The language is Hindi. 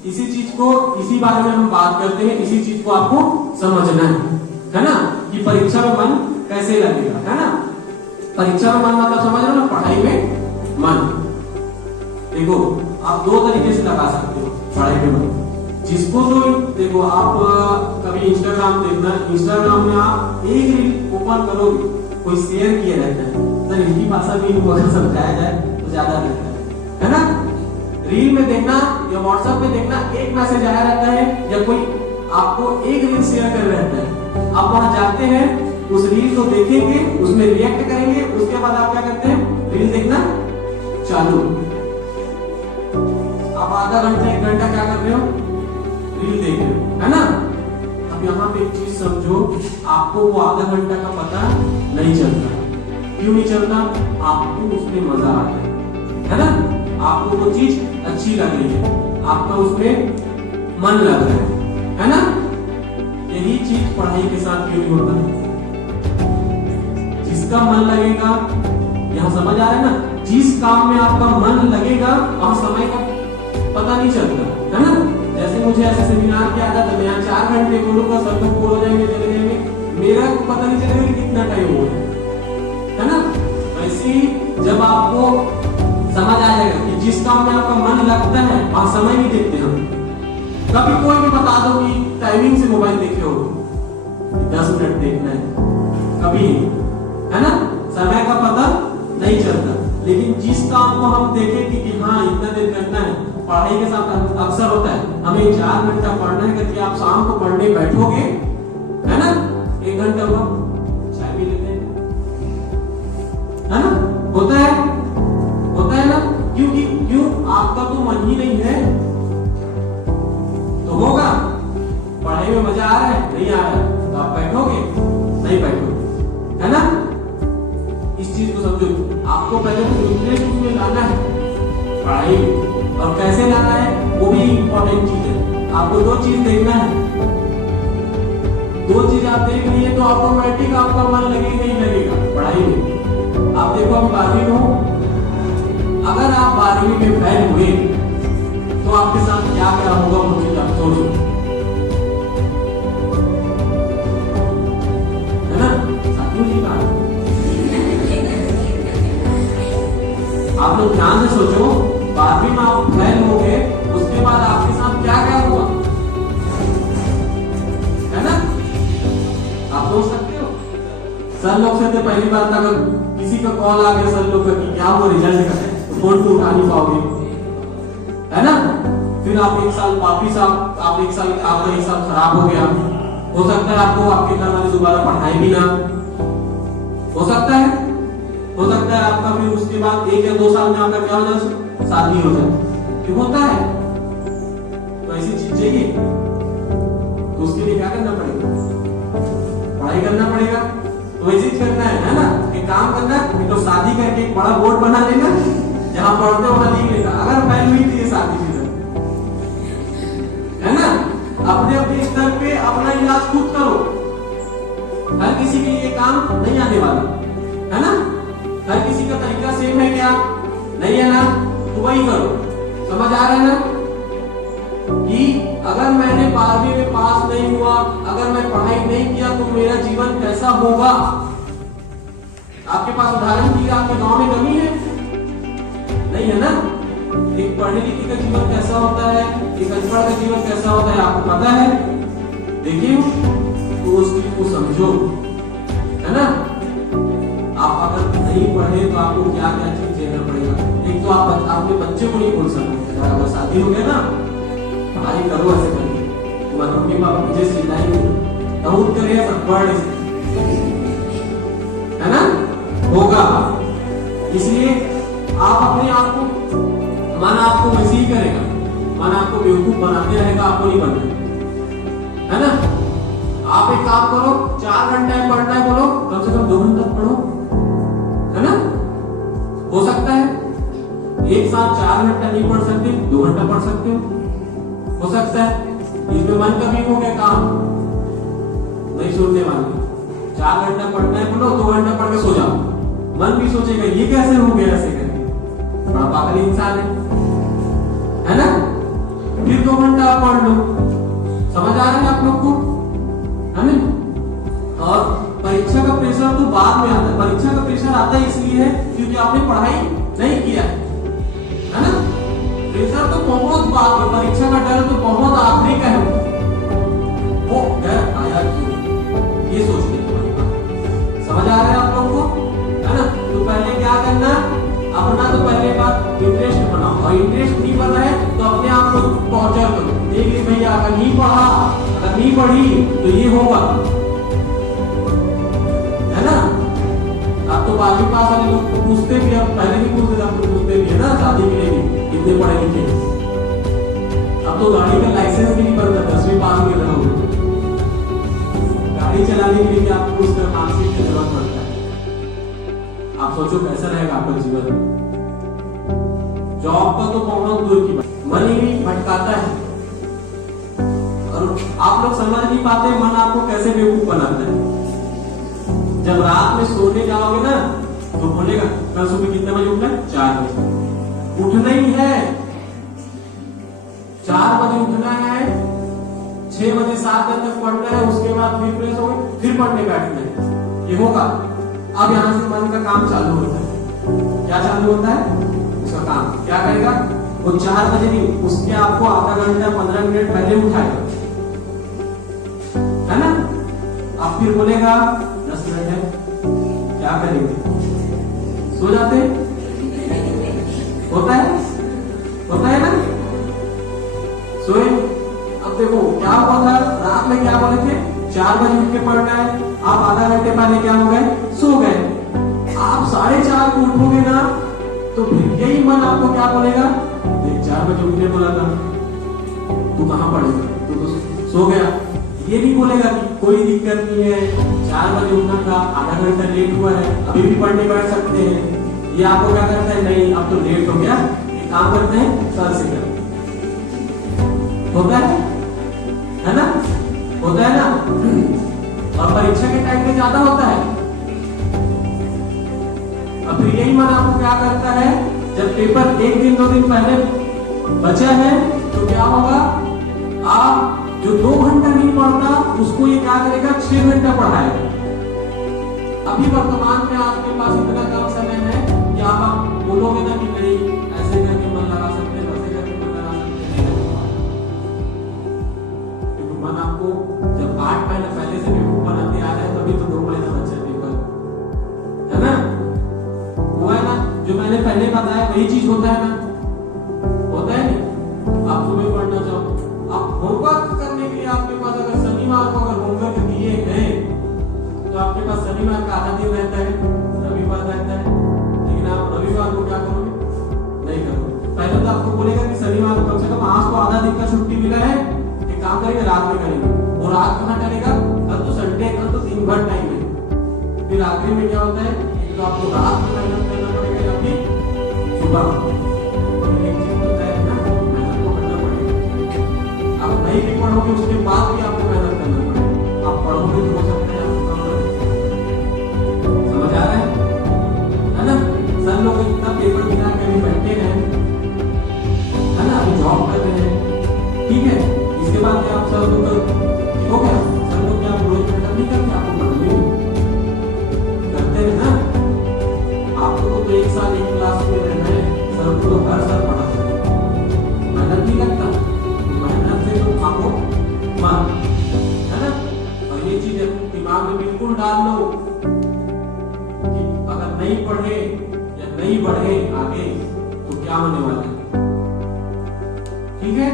इसी चीज को, इसी बारे में हम बात करते हैं, इसी चीज को आपको समझना है ना, कि परीक्षा में मन कैसे लगेगा, है ना। परीक्षा में मन मतलब समझ रहे हो ना, पढ़ाई में मन। देखो आप दो तरीके से लगा सकते हो पढ़ाई में मन। जिसको तो देखो, आप कभी इंस्टाग्राम देखना, इंस्टाग्राम में आप एक रील ओपन करोगे, कोई शेयर किया रहता है, सर हिंदी भाषा में इनको अगर समझाया जाए तो ज्यादा रहता है ना। रील में देखना या व्हाट्सएप में देखना, एक मैसेज आया रहता है या कोई आपको एक रील शेयर कर रहता है, आप वहां जाते हैं, उस रील को देखेंगे, उसमें रिएक्ट करेंगे, उसके बाद आप क्या करते हैं, रील देखना चालू। आप आधा घंटा 1 घंटा क्या कर रहे हो, रील देख रहे हो, है ना। अब यहाँ पे एक चीज समझो, आपको वो आधा घंटा का पता नहीं चलता। क्यों नहीं चलता, आपको उसमें मजा आता है ना, आपको वो चीज अच्छी लग रही है, आपका उसमें मन लग रहा है ना। यही चीज पढ़ाई के साथ क्यों नहीं होता, जिसका मन लगेगा, यहाँ समझ आ रहा है ना, जिस काम में आपका मन लगेगा वहां समय का पता नहीं चलता, है ना। जैसे मुझे ऐसे सेमिनार की आदत है, मैं यहाँ 4 घंटे बोलूंगा, सब लोग बोल हो जाएंगे, चले जाएंगे, मेरा पता नहीं चलेगा कि कितना टाइम हो गया, है ना। वैसे जब आपको समझ आ जाएगा कि जिस काम में आपका मन लगता है वहां समय नहीं देखते हम। कभी कोई भी बता दो कि टाइमिंग से मोबाइल देखे हो, 10 मिनट देखना है, कभी नहीं, है ना, समय का पता नहीं चलता। लेकिन जिस काम को हम देखें कि हाँ इतना देर करना है, पढ़ाई के साथ अक्सर होता है, हमें 4 घंटा पढ़ना है करके आप शाम को पढ़ने बैठोगे, है ना, 1 घंटा हुआ चाय भी लेते हैं, है ना, होता है ना। क्यों आपका तो मन ही नहीं है तो होगा, पढ़ाई में मजा आ रहा है नहीं आ रहा है तो आप बैठोगे नहीं बैठोगे, है ना। इस चीज को समझो, आपको पहले तो इंटरेस्ट उसमें लाना है पढ़ाई में, और कैसे लाना है वो भी इंपॉर्टेंट चीज है। आपको 2 चीज देखना है, 2 चीज आप देख लिए तो ऑटोमेटिक आपका मन लगेगा ही लगेगा पढ़ाई में। आप देखो हम 12वीं में हो, अगर आप 12वीं में फेल हुए तो आपके साथ क्या क्या होगा मुझे आप सोचो, है ना। साथियों जी बात आप लोग ध्यान से सोचो, 12वीं में आप फेल हो गए, उसके बाद आपके साथ क्या क्या हुआ, है ना। आप सोच सकते हो, सर लोग से तो पहली बात अगर किसी का कॉल आ गया सर लोग का कि क्या हुआ रिजल्ट का, तो फोन तो उठा नहीं पाओगे, है ना। फिर आप 1 साल वापिस आप 1 साल आपका 1 साल खराब हो गया, हो सकता है आपको आपके घर वाले दोबारा पढ़ाए भी ना, हो सकता है आपका फिर उसके बाद 1 या 2 साल में आपका क्या हो जाए, शादी हो जाए, क्यों होता है। तो ऐसी चीज चाहिए तो उसके लिए क्या करना पड़ेगा, पढ़ाई करना पड़ेगा। तो ऐसी चीज करना है ना, एक काम करना है, तो शादी करके एक बड़ा बोर्ड बना लेना, जहां पढ़ते हो वहां लिख लेना, अगर फैल हुई थी ये शादी सीजन, है ना। अपने अपने स्तर पे अपना इलाज खुद करो, हर किसी के लिए काम नहीं आने वाला, है ना। हर किसी का तरीका सेम है क्या, नहीं है ना, तो वही करो। समझ आ रहा है ना, कि अगर मैंने 12वीं में पास नहीं हुआ, अगर मैं पढ़ाई नहीं किया तो मेरा जीवन कैसा होगा। आपके पास उदाहरण की आपके गांव में कमी है नहीं, है ना। एक पढ़ने लिखे का जीवन कैसा होता है, एक अनपढ़ का जीवन कैसा होता है, आपको पता है। देखिए तो उस चीज को समझो, है ना। आप अगर नहीं पढ़े तो आपको क्या क्या चीज झेलना पड़ेगा। एक तो आप अपने बच्चे को नहीं बोल सकते, अगर शादी हो गया ना, पढ़ाई करो ऐसे करके, तुम्हारे मम्मी पापा मुझे सिखाएंगे, बहुत करे सब पढ़, है ना, होगा। इसलिए आप अपने आप को, मन आपको वैसे ही करेगा, मन आपको बेवकूफ बनाते रहेगा, आपको नहीं बनना, है ना। आप एक काम करो, 4 घंटे पढ़ना है बोलो, कम से कम 2 घंटा पढ़ो, है ना। हो सकता है एक साथ 4 घंटा नहीं पढ़ सकते, 2 घंटा पढ़ सकते हो सकता है। इसमें मन का भी हो गया काम नहीं सुनने वाले, 4 घंटा पढ़ना है बोलो, 2 घंटा पढ़ के सो जाओ, मन भी सोचेगा ये कैसे हो गया, ऐसे करके बड़ा पागल इंसान है ना। फिर 2 घंटा आप पढ़ लो। समझ आ रहा है आप लोग को, है ना? और परीक्षा का प्रेशर तो बाद में आता है। परीक्षा का प्रेशर आता है इसलिए है क्योंकि आपने पढ़ाई नहीं किया है ना? प्रेशर तो बहुत बाद में, परीक्षा का डर तो बहुत आखिरी का है। वो डर आया क्यों, ये सोचने की वाली बात। समझ आ रहा है आप लोग को, है ना? तो पहले क्या करना, अपना तो पहले बात इंटरेस्ट बनाओ, और इंटरेस्ट नहीं बन रहा है तो अपने आप को टॉर्चर करो। देख ली भैया, अगर नहीं पढ़ा, अगर नहीं पढ़ी तो ये होगा, है ना? आप तो 12वीं पास वाले लोग को पूछते भी, अब पहले भी पूछते, अब तो पूछते भी है ना, शादी के लिए भी कितने पढ़े लिखे। अब तो गाड़ी का लाइसेंस भी नहीं बनता, 10वीं पास के लोग गाड़ी चलाने के लिए आपको उसका मार्कशीट की जरूरत पड़ता है। आप सोचो कैसा रहेगा आपका जीवन। जॉब का तो बहुत दूर की बात, मन ही भटकाता है, और आप लोग समझ नहीं पाते मन आपको कैसे बेवकूफ बनाता है। जब रात में सोने जाओगे ना तो बोलेगा कल सुबह कितने बजे उठना है, 4 बजे उठना ही है, 4 बजे उठना है, 6 बजे 7 बजे तक पढ़ना है, उसके बाद फिर फ्रेश हो फिर पढ़ने बैठना है, ये होगा। अब यहां से मन का काम चालू होता है। क्या चालू होता है? उसका काम क्या करेगा, वो 4 बजे नहीं, उसके आपको आधा घंटा 15 मिनट पहले उठाएगा, है ना? अब फिर बोलेगा 10 मिनट है, क्या करेंगे, सो जाते होता है ना, सोए। अब देखो क्या हुआ था, रात में क्या बोले थे, 4 बजे उठ के पढ़ना है, आप आधा घंटे पहले क्या हो गए, सो गए। आप 4:30 को उठोगे ना तो फिर यही मन आपको क्या बोलेगा, देख 4 बजे उठने बोला था, तू कहां पढ़ेगा, तू तो सो गया। ये भी बोलेगा कि कोई दिक्कत नहीं है, 4 बजे उठना था, आधा घंटा लेट हुआ है, अभी भी पढ़ने बैठ सकते हैं। ये आपको क्या करता है, नहीं अब तो लेट हो गया, एक काम करते हैं सर से कर। होता है ना, होता है ना? और परीक्षा के टाइम में ज्यादा होता है। अब फिर यही मन आपको क्या करता है, जब पेपर 1 दिन 2 दिन पहले बचा है तो क्या होगा, आप जो 2 घंटा नहीं पढ़ता उसको ये क्या करेगा, 6 घंटा पढ़ाएगा। अभी वर्तमान में आपके पास इतना कम समय है कि आप बोलोगे ना कि नहीं ऐसे करके मन लगा सकते हैं, वैसे करके मन लगा सकते हैं, क्योंकि मन आपको जब 8 महीने पहले से बेवकूफ बनाते आ रहे हैं, तभी तो 2 महीने बचे पेपर, है ना? हुआ है ना, जो मैंने पहले बताया वही चीज होता है ना, होता है नहीं? आप सुबह पढ़ना चाहो, आप होमवर्क करने के लिए आपके पास अगर शनिवार को अगर होमवर्क दिए हैं तो आपके पास शनिवार का आधा दिन रहता है, रविवार रहता है, लेकिन आप रविवार को क्या करोगे, नहीं करोगे। पहले तो आपको बोलेगा कि शनिवार को कम से कम आज को आधा दिन का छुट्टी मिला है, एक काम करेंगे रात में करेंगे, और रात कहाँ करेगा, कल तो संडे, कल तो दिन भर टाइम है। फिर आखिरी में क्या होता है, तो आपको रात में मेहनत करना पड़ेगा या फिर सुबह, नहीं भी पढ़ोगे उसके बाद भी आपको मेहनत करना पड़ेगा। आप पढ़ोगे तो हो सकता है आपको कम लगे। समझ आ रहा है ना? सर लोग इतना पेपर बिना के भी बैठे हैं, है ना, अभी जॉब कर रहे हैं, ठीक है। इसके बाद क्या आप सर लोग हो गया, सर लोग क्या रोज मेहनत नहीं करते, आपको पढ़ने करते हैं ना? आप लोगों को 1 साल 1 क्लास में रहना है, सर को तो हर साल पढ़ा सकते, मेहनत नहीं करता, आपको मान, है ना? और ये चीज दिमाग में बिल्कुल डाल लो कि अगर नहीं पढ़े या नहीं बढ़े आगे तो क्या होने वाला है, ठीक है?